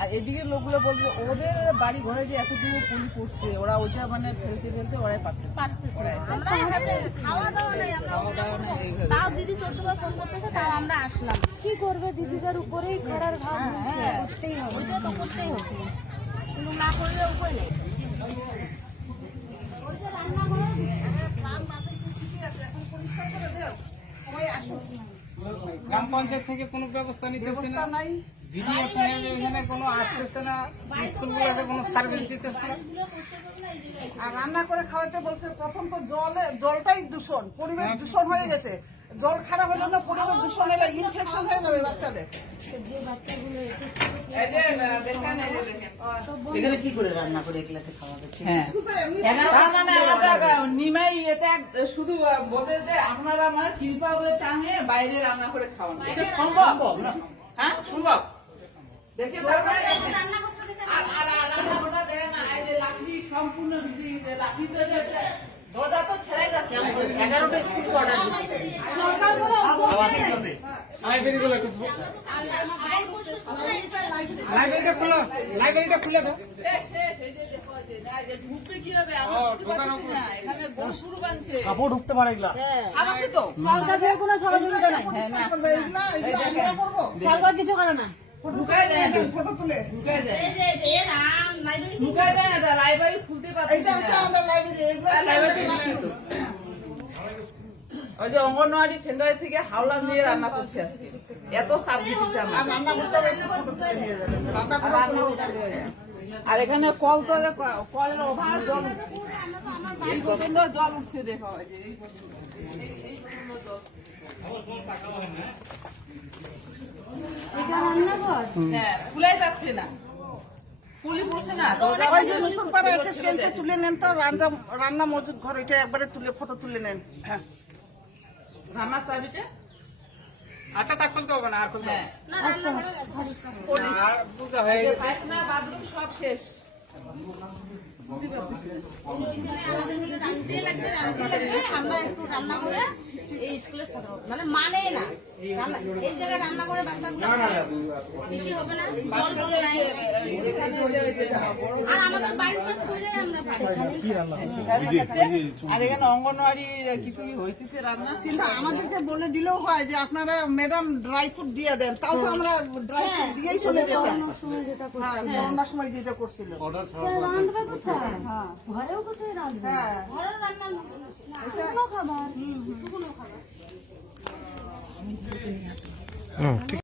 আর এদিকে লোকগুলো বলছে ওদের বাড়ি ঘরে যে এতটুকু পুলি পড়ছে ওরা ওইটা মানে ফেলতে ফেলতে ওরাই পারতেছে দিদি করতেছে তাও আমরা আসলাম। কি করবে দিদিদের উপরেই খরার ঘাট দিচ্ছে, হ্যাঁ। করতেই হবে। করতেই হবে। কিন্তু না করলে উপায় নেই গ্রাম পঞ্চায়েত থেকে কোনো ব্যবস্থা নিতেছে না। ভিডিও সঙ্গে এখানে কোনো আসতেছে না স্কুলগুলোতে কোনো সার্ভিস দিতেছে না। আর রান্না করে খাওয়াতে বলছে প্রথম তো জলে জলটাই দূষণ পরিবেশ দূষণ হয়ে গেছে। জল খারাপ হলে না পরিবেশ দূষণ হলে ইনফেকশন হয়ে যাবে বাচ্চাদের এই যে, আহ, দেখেন, এই যে দেখেন। এখানে কি করে রান্না করে এগুলাতে খাওয়া যাচ্ছে হ্যাঁ তার মানে আমাদের নিমাই এটা এক- শুধু বলতে যে আপনারা মানে শিল্পা টাঙে বাইরে রান্না করে খাওয়ান এটা সম্ভব হ্যাঁ সম্ভব দেখে আর আর আর রান্নাঘরটা না, লাকড়ি সম্পূর্ণ লাকড়ি তো লাইব্রেরিটা খুলো লাইব্রেরিটা খুলে দাও শেষ, শেষ, এই যে দেখো, এই যে, না, এই যে ঢুকবে কীভাবে? আমরা ও, ঢুকতে ঢোকানো পারতেছি না। এখানে বড় শুরু বানছে। কাপড় ঢুকতে পারে এগুলা সরকার কিছু করে না ঢুকাই দেয় ফটো তুলে ঢুকাই দেয়। এই যে এ রাম লাইব্রেরি ঢুকাই দেয় না, লাইব্রেরি খুলতে পারতেছি ওই যে অঙ্গনওয়াড়ি সেন্টার থেকে হাওলা দিয়ে রান্না করছে আজকে। এত চাপ দিতেছে আর নিয়ে এখানে কল তো কলের ওভার জল উঠছে। এই পর্যন্ত জল উঠছে দেখো যে। এটা রান্নাঘর? হ্যাঁ ফুলাই যাচ্ছে না পুলি পড়ছে না দরজা ওই যে নতুন পাড়া এসএসকেনকে তুলে নেন তো রান্না রান্না মজুদ ঘর ওইটা একবারে তুলে ফটো তুলে নেন। হ্যাঁ। রান্নার চাবিটা? আচ্ছা তা খুলতে হবে না আর খুলতে হবে হ্যাঁ। রান্না বুঝা হয়ে গেছে। পায়খানা বাথরুম সব শেষ। আমাদের লাগবে লাগবে আমরা একটু রান্না করে এই স্কুলে মানে মানে না এই জায়গায় রান্না করে বাচ্চাগুলো বেশি হবে না জল টল নাই আর আমাদের বাড়িতে শুয়ে আমরা আর এখানে অঙ্গনওয়াড়ি কিছু হইতেছে রান্না কিন্তু আমাদেরকে বলে দিলেও হয় যে আপনারা ম্যাডাম ড্রাই ফ্রুট দিয়ে দেন তাও তো আমরা ড্রাই ফ্রুট দিয়েই চলে যেতাম হ্যাঁ করোনার সময় যেটা করছিল রান্নাটা কোথায় হ্যাঁ ঘরেও কোথায় রান্না হ্যাঁ ঘরের রান্না না। শুকনো খাবার? শুকনো খাবার। ঠিক।